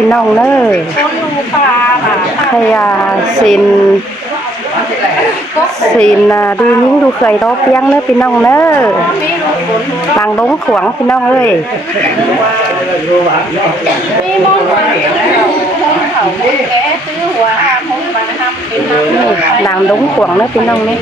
พี่น้องเนอพยาสินดูยิ่งดูเคยรบยังเนอพี่น้องเนอบางดงขวางพี่น้องเอ้ยบางดงขวางเนอพี่น้องเนอ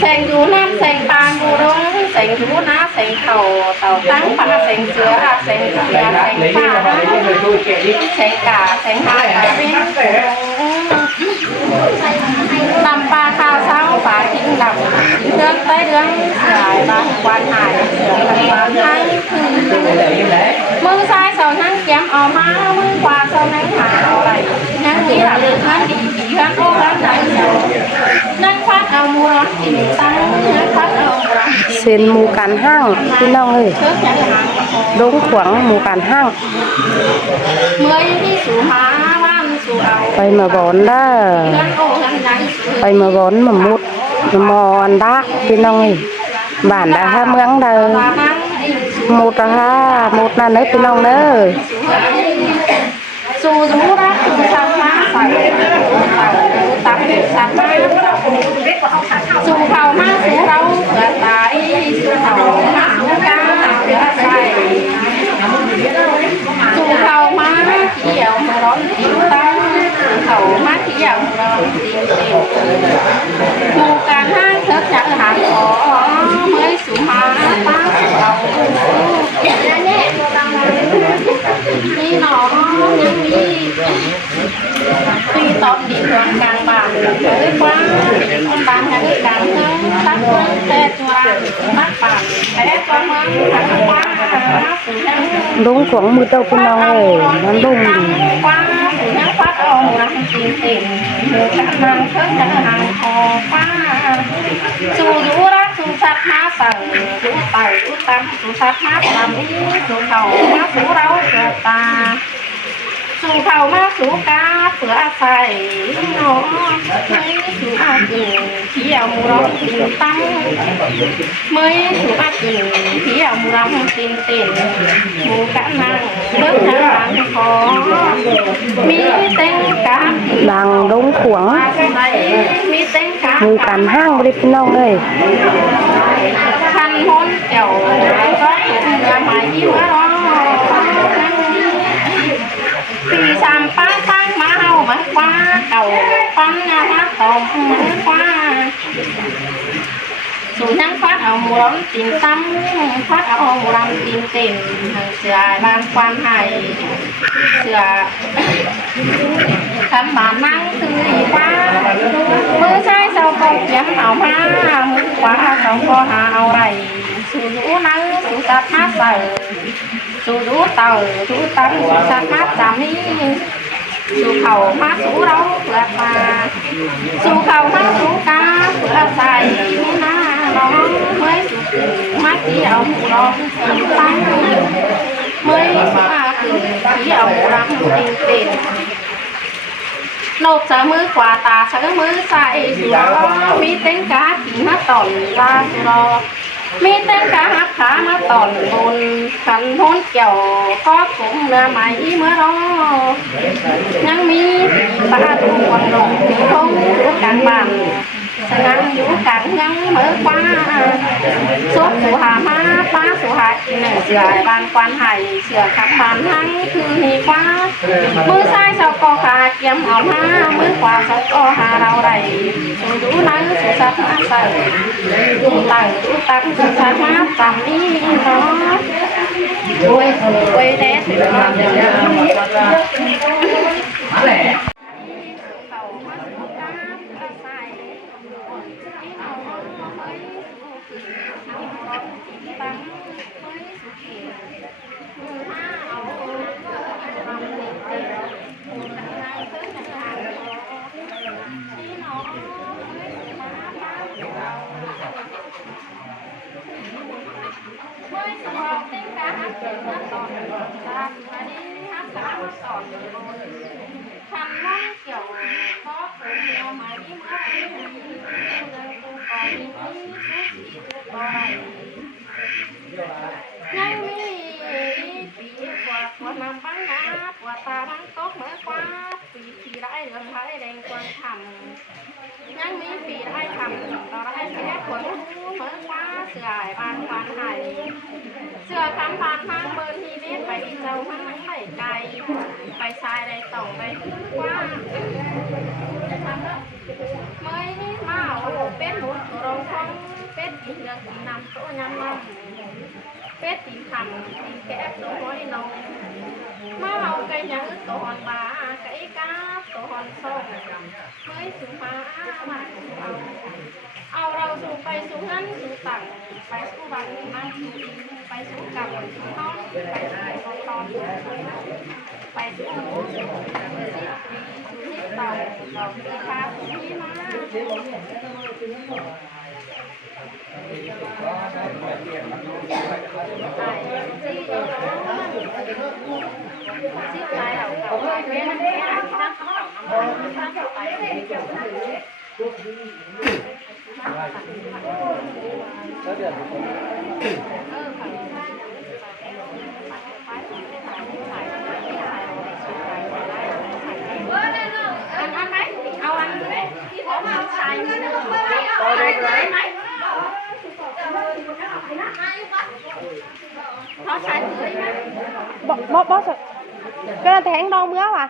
แสงดูน้ำแสงปานดูร้องแสงดูน้าแสงเข่าเต่าตั้งปลาแสงเสือแสงเสือแสงป่าแสงกาแสงหาเป็นตำปลาข้าวเช้าปลาทิ้งดำเรื่องใต้เรื่องสายบางวันหายเสือกันมาให้มือซ้ายเสานั่งแก้มเอามามือขวาเสานั่งหาเอาอะไรนั่งนี่หลังนั่งดีผีข้างโอ้ข้างไหนนั่งควัดเอามูร้อนกินตั้งนั่งควัดเอามูร้อนเส้นหมูกันห้างพี่น้องเอ้ยดงขวางหมูกันห้างเมื่อที่สู่หาบ้านสู่เอาไปมาบอนด้าไปมาบอนมามุดมอนด้าพี่น้องเอ้ยบ้านด้าห้าเมืองเด้อมุดด้ามุดนั่นเด้อพี่น้องเด้อสู่รู้รักสู่สัมมาใส่ตักสัมมาสู่เขามาสู่เราเกิดตายสู่เขามาสู่กาเกิดใส่สู่เขามาเที่ยวมาร้อนติ้วตั้งสู่เขามาเที่ยวร้อนติ้วติ้วหมู่การห้างเถิดจักหางขอเมื่อสู่มาป้าสู่เรานี่หนอยังมีตอบดีกว่ากลางบ้านเลยกว่าบ้านยังกลางเมืองตักเมืองแต่จัวตักบ้านแต่กว่าเมืองตักกว่าดงขวางมือเต้าพี่น้องเอ้ยมันดงดีกว่ายังฟัดเอาหลังจริงจริงหมูกระมังเพิ่งจะหางคอกว่าสู่รู้รักสู่สัตว์มาสั่งสู่เต่าสู่ตำสู่สัตว์มาตำนี้สู่เขามาสู่เราเกิดตาสู่เขามาสู่กาเผื่ออาศัยหนอไม่สู่อากินเที่ยวมูร้องกินตั้งไม่สู่อากินเที่ยวมูร้องกินเต้นหมูกะนังเบิ้งทางคอมีเต้นกาบางดงขวางมีเต้นกาหมูกันห้างบริพี่น้องเลยคันม้นเกี่ยวก็ถูกเนื้อหมายยิ้มอร่อยปีสามป้าตั้งมาเอามาคว้าเก่าปั้นงามาตอมมาคว้าสู่นั่งฟัดเอาหมูร้อนตีนซ้ำฟัดเอาหมูร้อนตีนเต็มเสือบานควันหายเสือทำบานนั่งคืออีกว่ามือใช้เสาโกเขียมเอามามือขวาเสาโกหาเอาไรสู่รู้นั่งสู่ตัดมาใส่สู่รู้เต่าสู่ตั้งสู่สักมาจำนี้สู่เขามาสู่เราเปลือกมาสู่เขามาสู่กาเปลือกใส่ไม่น่าร้องเมื่อสู่มาเกี่ยวหูร้องตีนตั้งเมื่อสู่มาถึงเกี่ยวหูรังตีนเต้นโลกเสมือกว่าตาเสมือใส่สู่รอมีเต้นกาขี่มาต่อนลาสู่รอมีเต้นกาหักขามาต่อนบนขันพ้นเกี่ยวก็คงเนื้อใหม่เมื่อรอยังมีปลาตุ่มวันลงทงอยู่กลางบ้านสนั่งอยู่กลางยังเมื่อคว้าสุดสู่หามาป้าสู่หาอีหนึ่งเสือบานควันไห่เสือขับบานทั้งคือมีคว้ามือซ้ายเสาก็ขาเกี่ยมออกมามือขวาเสาก็หาเราไรสู่ดูนั้นสู่สัตว์มาใส่ดูตั้งดูตั้งสู่สัตว์มาจำนี้เนาะโอ้ยเด็ดเนาะยังมีปีกว่าคนมา ท้ายแดงควรทำยังมีปีได้ทำต่อได้แค่ผลเพิ่งว่าเสือบานบานไห้เสือคำบานห้างเบิร์นทีนี้ไปเจ้าห้างไม่ไกลไปชายได้ต่องไปว่าเมื่อมาเอาเป็ดหมุดรองท้องเป็ดตีเรือนำตัวยำนำเป็ดตีขังตีแก้ตัวน้อยน้องมาเอาไก่ยังตัวหอนบาไก่กาตัวหอนส่งเมื่อสุภามาเอาเราสู่ไปสู่นั้นสู่ต่างไปสู่บังนั่งสู่ไปสู่กับสู่ท้องไปสู่ตอนไปสู่ที่เต่าดอกที่คาที่มาซิใจเราเขาไปเว้นแค่นั่งเขาไปอันไหมเอาอันไหมที่ผมเอาใส่เอาไหมเขาใส่เลยไหมbó sợ cái là thèn đâu mưa à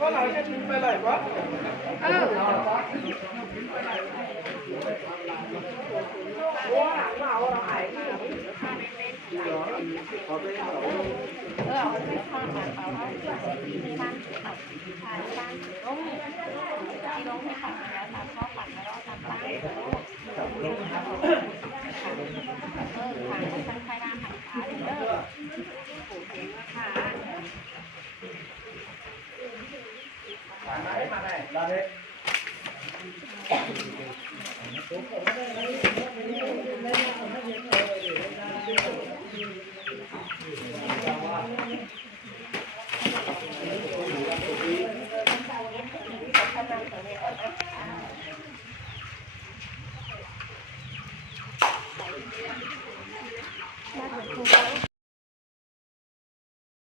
có nói cho chúng phải lời quá ra đây